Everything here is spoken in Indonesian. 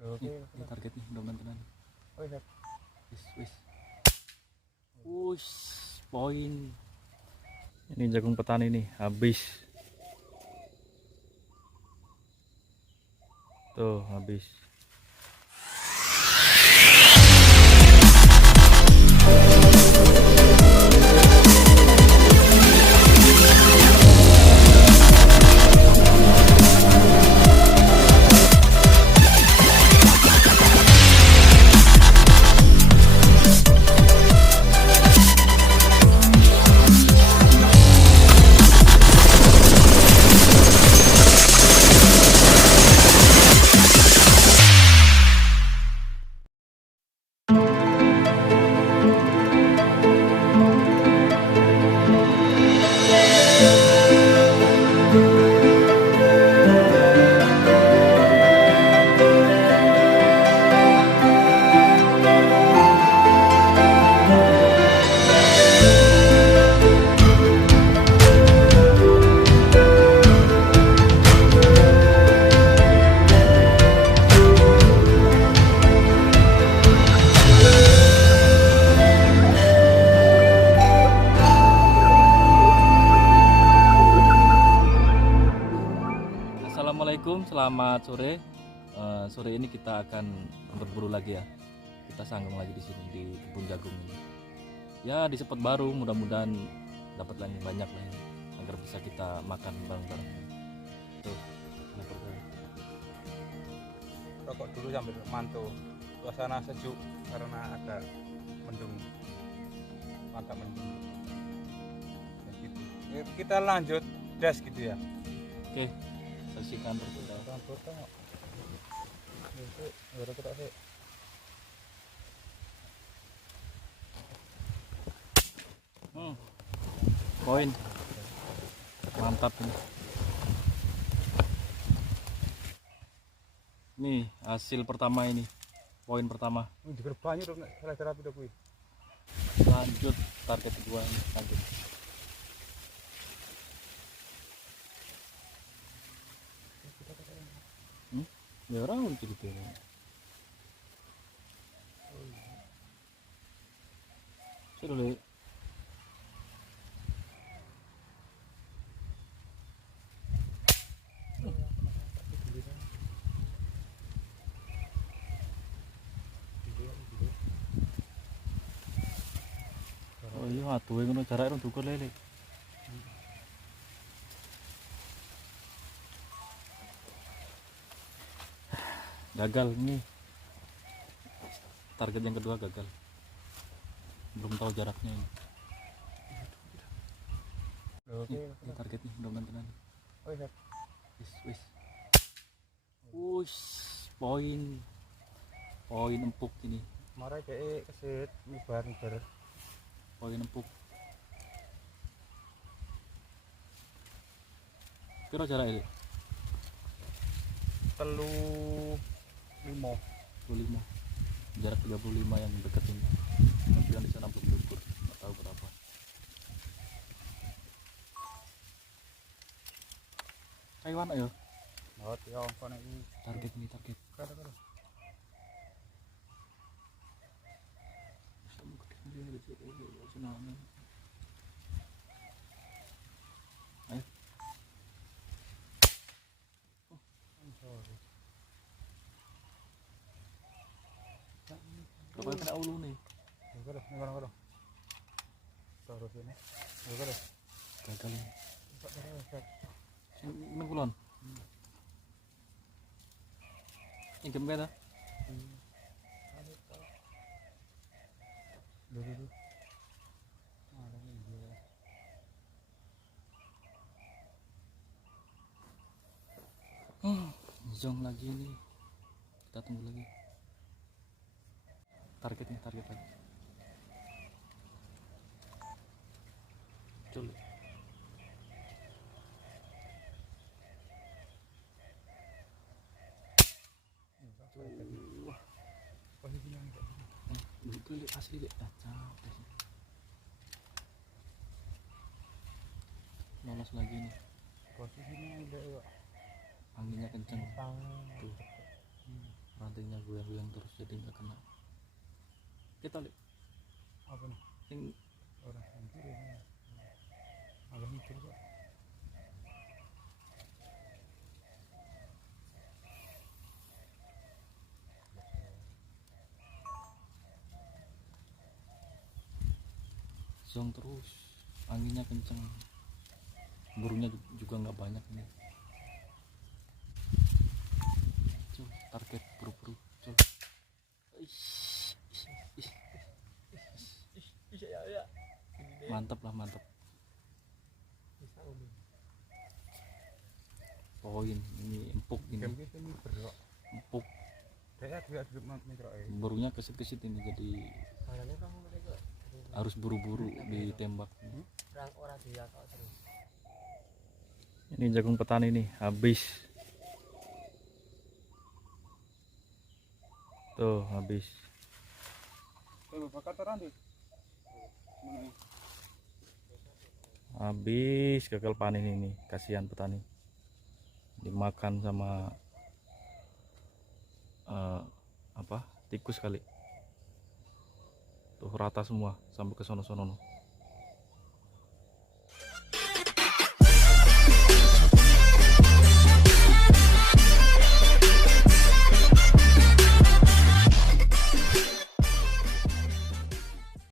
Oke, Ini target nih, mudah-mudahan tenan. oh iya. Wis. Wush, poin. Ini jagung petani nih, habis. Tuh, habis. Assalamualaikum, selamat sore. Sore ini kita akan berburu lagi ya. Kita sanggung lagi di sini di kebun jagung ini. Ya di spot baru, mudah-mudahan dapat lagi banyak lah ini, agar bisa kita makan bareng-bareng. Tuh, Rokok dulu sambil mantau suasana sejuk karena ada mendung, agak mendung. Ya, gitu. Ya, kita lanjut das gitu ya. Oke, saksikan terus kita. Kantor tengok. Itu baru kita sih. Poin, mantap ini. Nih hasil pertama ini, poin pertama. Juga banyak dong, salah terapi dong. Lanjut target kedua ini, lanjut. Ya orang gitu gitu. Sudah deh. Oh iya, atuhe ngono jarake rung dukur lele. Gagal nih. Target yang kedua gagal. Belum tahu jaraknya ini. Oke, Ini target nih, mudah-mudahan tenan. oh iya. Wis. Wush, poin. Poin empuk ini. Marai kayak keset nyebar. Poin empuk. Kira jarak ini? Telu 5. 25. Jarak 35 yang dekat ini. Tapi yang di sana belum diukur, nggak tahu berapa. Taiwan ayo. Oh, ya ampun ini. Target ini target. Kada. Ayo. Coba kena ulu nih. Kada. Terus ini. Kada. Gagal ini. Ini kulon. Ini gem kata. Dulu. Zong lagi nih. Kita tunggu lagi. Target lagi. Coba. Posisinya Itu asli deh. Capek. Lolos lagi nih. posisinya udah Anginnya kenceng. Tuh. rantainya goyang-goyang terus jadi nggak kena. Kita lihat Apa nih? yang Orang hancur ya. Agak mikir kok. zong terus, anginnya kenceng, burungnya juga nggak banyak ini. Cul, target buru-buru cul. Mantap lah, mantap. Poin ini empuk ini, Game kita ini berok. empuk. Kayak dia duduk mikro Burungnya kesit-kesit ini, jadi harus buru-buru ditembak. Ini jagung petani nih habis. Tuh habis. bakal terang tuh. Habis gagal panen ini, kasihan petani. Dimakan sama apa? Tikus kali. Tuh rata semua sampai ke sono-sono.